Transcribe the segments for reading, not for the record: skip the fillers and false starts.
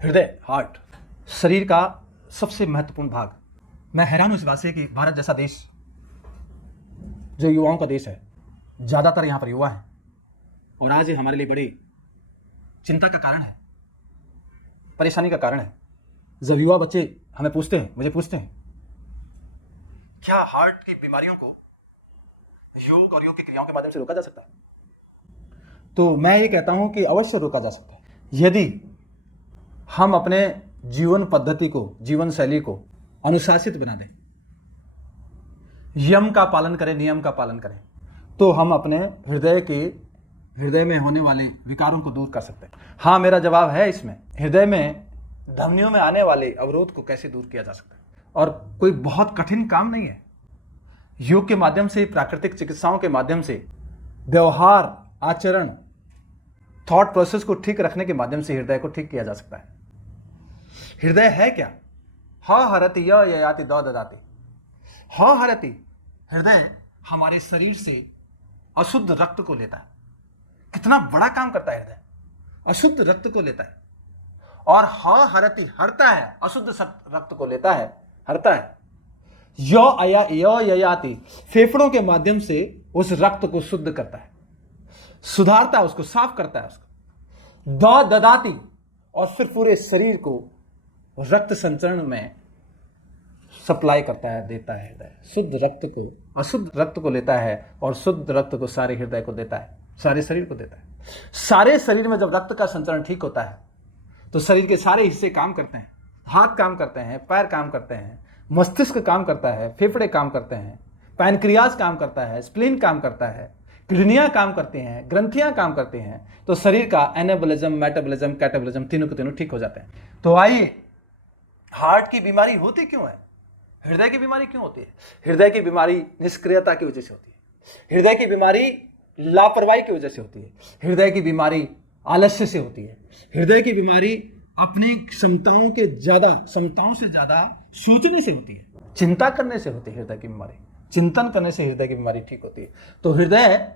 हृदय, हार्ट, शरीर का सबसे महत्वपूर्ण भाग। मैं हैरान हूं इस बात से कि भारत जैसा देश जो युवाओं का देश है, ज़्यादातर यहाँ पर युवा हैं और आज ये हमारे लिए बड़ी चिंता का कारण है, परेशानी का कारण है। जब युवा बच्चे हमें पूछते हैं, मुझे पूछते हैं, क्या हार्ट की बीमारियों को योग और योग की क्रियाओं के माध्यम से रोका जा सकता है? तो मैं ये कहता हूं कि अवश्य रोका जा सकता है, यदि हम अपने जीवन पद्धति को, जीवन शैली को अनुशासित बना दें, यम का पालन करें, नियम का पालन करें, तो हम अपने हृदय में होने वाले विकारों को दूर कर सकते हैं। हाँ, मेरा जवाब है इसमें। हृदय में धमनियों में आने वाले अवरोध को कैसे दूर किया जा सकता है, और कोई बहुत कठिन काम नहीं है। योग के माध्यम से, प्राकृतिक चिकित्साओं के माध्यम से, व्यवहार, आचरण, थॉट प्रोसेस को ठीक रखने के माध्यम से हृदय को ठीक किया जा सकता है। हृदय है क्या? ह हरति य ययाति द ददाति। ह हरति, हृदय हमारे शरीर से अशुद्ध रक्त को लेता है। कितना बड़ा काम करता है हृदय, अशुद्ध रक्त को लेता है। और ह हरति, हरता है, अशुद्ध रक्त को लेता है, हरता है। य ययाति, फेफड़ों के माध्यम से उस रक्त को शुद्ध करता है, सुधारता है, उसको साफ करता है उसको। द ददाति, और फिर पूरे शरीर को रक्त संचरण में सप्लाई करता है, देता है। हृदय शुद्ध रक्त को, अशुद्ध रक्त को लेता है और शुद्ध रक्त को सारे हृदय को देता है, सारे शरीर को देता है। सारे शरीर में जब रक्त का संचरण ठीक होता है तो शरीर के सारे हिस्से काम करते हैं। हाथ काम करते हैं, पैर काम करते हैं, मस्तिष्क काम करता है, फेफड़े काम करते हैं, पैनक्रियाज काम करता है, स्प्लीन काम करता है, किडनियां काम करती हैं, ग्रंथियां काम करती हैं। तो शरीर का एनाबॉलिज्म, मेटाबॉलिज्म, कैटाबॉलिज्म तीनों के तीनों ठीक हो जाते हैं। तो आइए, हार्ट की बीमारी होती क्यों है? हृदय की बीमारी क्यों होती है? हृदय की बीमारी निष्क्रियता की वजह से होती है। हृदय की बीमारी लापरवाही की वजह से होती है। हृदय की बीमारी आलस्य से होती है। हृदय की बीमारी अपनी क्षमताओं से ज्यादा सोचने से होती है, चिंता करने से होती है। हृदय की बीमारी, चिंतन करने से हृदय की बीमारी ठीक होती है। तो हृदय,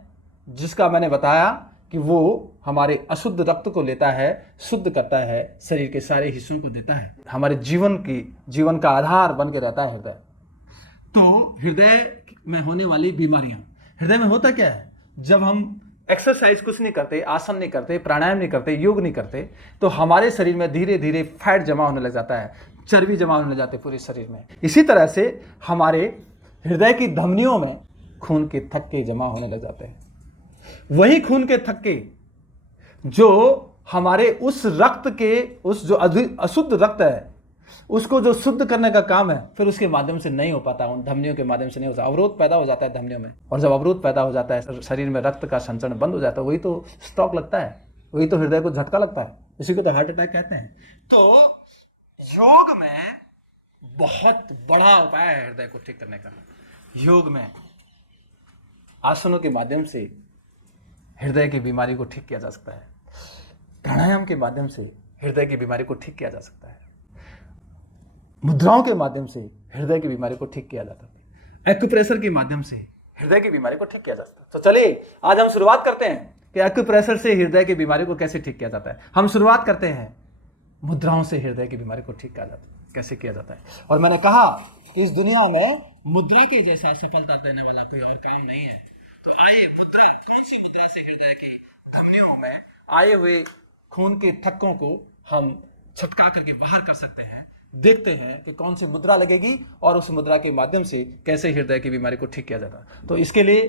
जिसका मैंने बताया कि वो हमारे अशुद्ध रक्त को लेता है, शुद्ध करता है, शरीर के सारे हिस्सों को देता है, हमारे जीवन का आधार बन के रहता है हृदय। तो हृदय में होने वाली बीमारियां, हृदय में होता क्या है? जब हम एक्सरसाइज कुछ नहीं करते, आसन नहीं करते, प्राणायाम नहीं करते, योग नहीं करते, तो हमारे शरीर में धीरे धीरे फैट जमा होने लग जाता है, चर्बी जमा होने लग जाती है पूरे शरीर में। इसी तरह से हमारे हृदय की धमनियों में खून के थक्के जमा होने लग जाते हैं। वही खून के थक्के जो हमारे उस रक्त के, उस जो अशुद्ध रक्त है, उसको जो शुद्ध करने का काम है, फिर उसके माध्यम से नहीं हो पाता, उन धमनियों के माध्यम से नहीं होता। अवरोध पैदा हो जाता है धमनियों में, और जब अवरोध पैदा हो जाता है, शरीर में रक्त का संचरण बंद हो जाता है, वही तो स्ट्रोक लगता है, वही तो हृदय को झटका लगता है, इसी को तो हार्ट अटैक कहते हैं। तो योग में बहुत बड़ा उपाय है हृदय को ठीक करने का। योग में आसनों के माध्यम से हृदय की बीमारी को ठीक किया जा सकता है। प्राणायाम के माध्यम से हृदय की बीमारी को ठीक किया जा सकता है। मुद्राओं के माध्यम से हृदय की बीमारी को ठीक किया जाता है। एक्यूप्रेशर के माध्यम से हृदय की बीमारी को ठीक किया जा सकता है। तो चलिए आज हम शुरुआत करते हैं कि एक्यूप्रेशर से हृदय की बीमारी को कैसे ठीक किया जाता है। हम शुरुआत करते हैं मुद्राओं से हृदय की बीमारी को ठीक किया जाता है, कैसे किया जाता है। और मैंने कहा कि इस दुनिया में मुद्रा के जैसा सफलता देने वाला कोई और काम नहीं है। तो आइए, मुद्रा, कौन सी मुद्रा से हृदय की धमनियों में आए हुए खून के थक्कों को हम छटका करके बाहर कर सकते हैं। देखते हैं कि कौन सी मुद्रा लगेगी और उस मुद्रा के माध्यम से कैसे हृदय की बीमारी को ठीक किया जाता है। तो इसके लिए,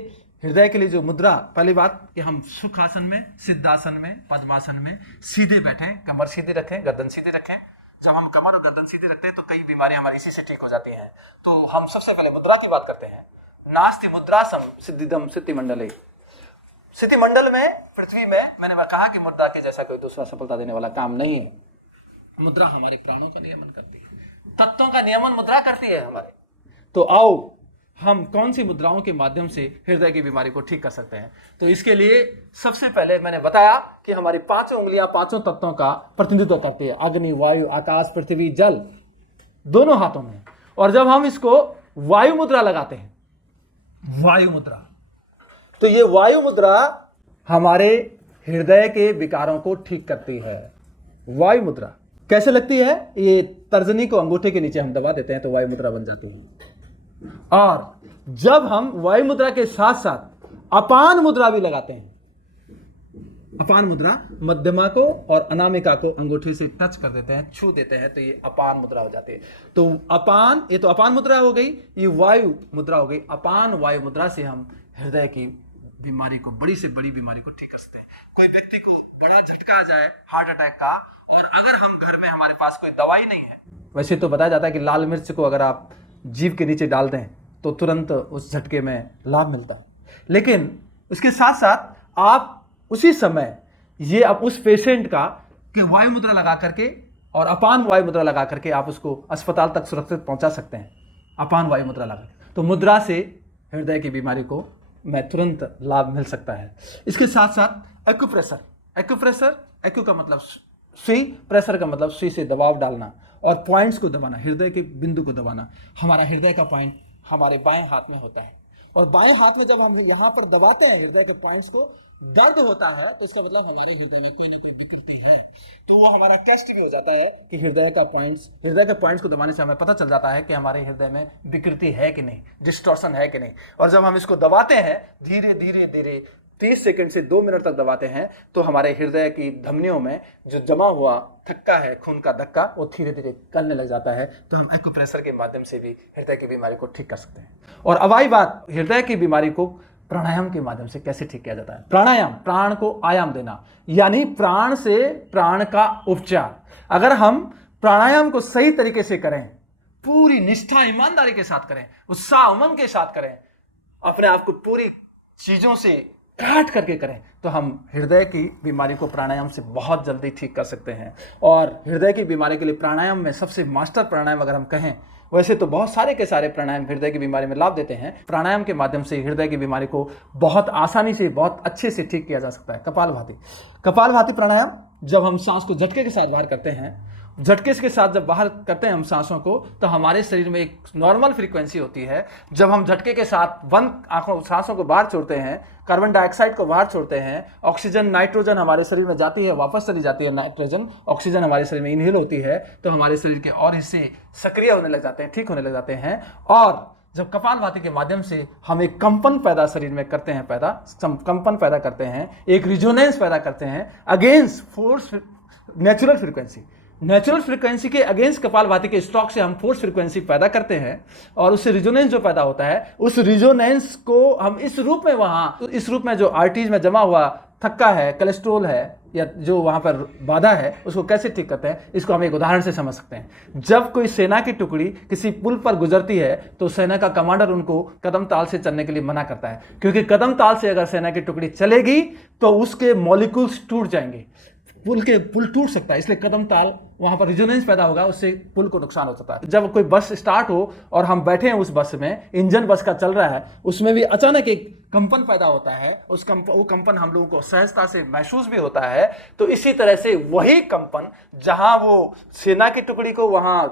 हृदय के लिए जो मुद्रा, पहली बात कि हम सुखासन में, सिद्धासन में, पद्मासन में सीधे बैठें, कमर सीधी रखें, गर्दन सीधी रखें। जब हम कमर और गर्दन सीधी रखते हैं तो कई बीमारियां हमारी इसी से ठीक हो जाती हैं। तो हम सबसे पहले मुद्रा की बात करते हैं। नास्ति मुद्रासम सिद्धिदम सिद्धिमंडले। सिद्धिमंडल में, पृथ्वी में, मैंने कहा कि मुद्रा के जैसा कोई दूसरा सफलता देने वाला काम नहीं है। मुद्रा हमारे प्राणों का नियमन करती है, तत्वों का नियमन मुद्रा करती है हमारे। तो आओ, हम कौन सी मुद्राओं के माध्यम से हृदय की बीमारी को ठीक कर सकते हैं। तो इसके लिए सबसे पहले मैंने बताया कि हमारी पांचों उंगलियां पांचों तत्वों का प्रतिनिधित्व करती है, अग्नि, वायु, आकाश, पृथ्वी, जल, दोनों हाथों में। और जब हम इसको वायु मुद्रा लगाते हैं, वायु मुद्रा, तो ये वायु मुद्रा हमारे हृदय के विकारों को ठीक करती है। वायु मुद्रा, कैसे लगती है? ये तर्जनी को अंगूठे के नीचे हम दबा देते हैं तो वायु मुद्रा बन जाती है। और जब हम वायु मुद्रा के साथ साथ अपान मुद्रा भी लगाते हैं, अपान मुद्रा मध्यमा को और अनामिका को अंगूठे से टच कर देते हैं, छू देते हैं, तो ये अपान मुद्रा हो जाती है। तो अपान, ये तो अपान मुद्रा हो गई, ये वायु मुद्रा हो गई। अपान वायु मुद्रा से हम हृदय की बीमारी को, बड़ी से बड़ी बीमारी को ठीक कर सकते हैं। कोई व्यक्ति को बड़ा झटका आ जाए हार्ट अटैक का, और अगर हम घर में, हमारे पास कोई दवाई नहीं है, वैसे तो बताया जाता है कि लाल मिर्च को अगर आप जीभ के नीचे डाल दें तो तुरंत उस झटके में लाभ मिलता है, लेकिन उसके साथ साथ आप उसी समय ये आप उस पेशेंट का कि वायु मुद्रा लगा करके और अपान वायु मुद्रा लगा करके आप उसको अस्पताल तक सुरक्षित पहुंचा सकते हैं, अपान वायु मुद्रा लगा के। तो मुद्रा से हृदय की बीमारी को में तुरंत लाभ मिल सकता है। इसके साथ साथ एक्यूप्रेशर, एक्यूप्रेशर, एक्यू का मतलब सुई, प्रेशर का मतलब सुई से दबाव डालना और पॉइंट्स को दबाना, हृदय के बिंदु को दबाना। हमारा हृदय का पॉइंट हमारे बाएं हाथ में होता है, और बाएं हाथ में जब हम यहाँ पर दबाते हैं हृदय के पॉइंट्स को, दर्द होता है तो इसका मतलब हमारे हृदय में कोई ना कोई विकृति है। तो वो हमारा टेस्ट भी हो जाता है कि हृदय के पॉइंट्स को दबाने से हमें पता चल जाता है कि हमारे हृदय में विकृति है कि नहीं, डिस्टॉर्शन है कि नहीं। और जब हम इसको दबाते हैं धीरे धीरे धीरे 30 सेकंड से 2 मिनट तक दबाते हैं, तो हमारे हृदय की धमनियों में जो जमा हुआ थक्का है, खून का धक्का, वो धीरे धीरे गलने लग जाता है। तो हम एक्यूप्रेशर के माध्यम से भी हृदय की बीमारी को ठीक कर सकते हैं। और अब आई बात हृदय की बीमारी को प्राणायाम के माध्यम से कैसे ठीक किया जाता है। प्राणायाम, प्राण को आयाम देना, यानी प्राण से प्राण का उपचार। अगर हम प्राणायाम को सही तरीके से करें, पूरी निष्ठा ईमानदारी के साथ करें, उत्साह उमंग के साथ करें, अपने आप को पूरी चीजों से काट करके करें, तो हम हृदय की बीमारी को प्राणायाम से बहुत जल्दी ठीक कर सकते हैं। और हृदय की बीमारी के लिए प्राणायाम में सबसे मास्टर प्राणायाम अगर हम कहें, वैसे तो बहुत सारे के सारे प्राणायाम हृदय की बीमारी में लाभ देते हैं, प्राणायाम के माध्यम से हृदय की बीमारी को बहुत आसानी से, बहुत अच्छे से ठीक किया जा सकता है। कपालभाति, कपालभाति प्राणायाम जब हम सांस को झटके के साथ बाहर करते हैं, झटके के साथ जब बाहर करते हैं हम सांसों को, तो हमारे शरीर में एक नॉर्मल फ्रीक्वेंसी होती है। जब हम झटके के साथ बंद आंखों सांसों को बाहर छोड़ते हैं, कार्बन डाइऑक्साइड को बाहर छोड़ते हैं, ऑक्सीजन नाइट्रोजन हमारे शरीर में जाती है, वापस चली जाती है, नाइट्रोजन ऑक्सीजन हमारे शरीर में इनहेल होती है, तो हमारे शरीर के और हिस्से सक्रिय होने लग जाते हैं, ठीक होने लग जाते हैं। और जब कपालभाति के माध्यम से हम एक कंपन पैदा शरीर में करते हैं, कंपन पैदा करते हैं, एक रिजोनेंस पैदा करते हैं अगेंस्ट फोर्स नेचुरल फ्रीक्वेंसी के अगेंस्ट कपालभाति के स्ट्रोक से हम फोर्स फ्रीक्वेंसी पैदा करते हैं, और उससे रिजोनेंस जो पैदा होता है, उस रिजोनेंस को हम इस रूप में जो आर्टरीज में जमा हुआ थक्का है, कोलेस्ट्रॉल है, या जो वहां पर बाधा है, उसको कैसे ठीक करते हैं, इसको हम एक उदाहरण से समझ सकते हैं। जब कोई सेना की टुकड़ी किसी पुल पर गुजरती है, तो सेना का कमांडर उनको कदम ताल से चलने के लिए मना करता है, क्योंकि कदम ताल से अगर सेना की टुकड़ी चलेगी तो उसके मॉलिक्यूल्स टूट जाएंगे, पुल टूट सकता है, इसलिए कदम ताल वहां पर रिजोनेंस पैदा होगा, उससे पुल को नुकसान हो सकता है। जब कोई बस स्टार्ट हो और हम बैठे हैं उस बस में, इंजन बस का चल रहा है, उसमें भी अचानक एक कंपन पैदा होता है, वो कंपन हम लोगों को सहजता से महसूस भी होता है। तो इसी तरह से वही कंपन जहां वो सेना की टुकड़ी को वहां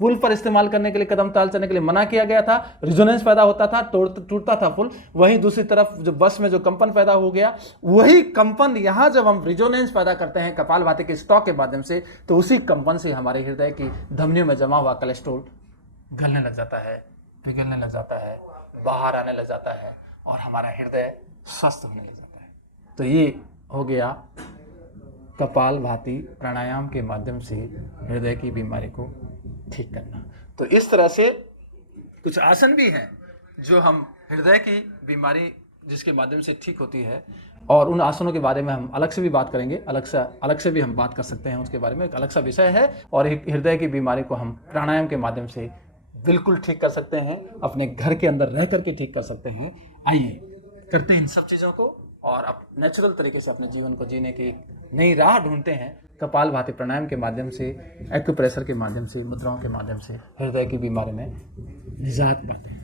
पुल पर इस्तेमाल करने के लिए, कदम ताल चलने के लिए मना किया गया था, रिजोनेंस पैदा होता था, टूटता था पुल, वहीं दूसरी तरफ जो बस में जो कंपन पैदा हो गया, वही कंपन यहाँ जब हम रिजोनेंस पैदा करते हैं कपालभाति के स्ट्रोक के माध्यम से, तो उसी कंपन से हमारे हृदय की धमनियों में जमा हुआ कोलेस्ट्रॉल गलने लग जाता है, पिघलने लग जाता है, बाहर आने लग जाता है, और हमारा हृदय स्वस्थ होने लग जाता है। तो ये हो गया कपालभाति प्राणायाम के माध्यम से हृदय की बीमारी को ठीक करना। तो इस तरह से कुछ आसन भी हैं जो हम हृदय की बीमारी जिसके माध्यम से ठीक होती है, और उन आसनों के बारे में हम अलग से भी बात करेंगे, अलग से भी हम बात कर सकते हैं, उसके बारे में एक अलग सा विषय है। और हृदय की बीमारी को हम प्राणायाम के माध्यम से बिल्कुल ठीक कर सकते हैं, अपने घर के अंदर रह करके ठीक कर सकते हैं। आइए करते हैं इन सब चीज़ों को, और अब नेचुरल तरीके से अपने जीवन को जीने की नई राह ढूंढते हैं। कपालभाति प्राणायाम के माध्यम से, एक्यूप्रेशर के माध्यम से, मुद्राओं के माध्यम से हृदय की बीमारी में निजात पाते हैं।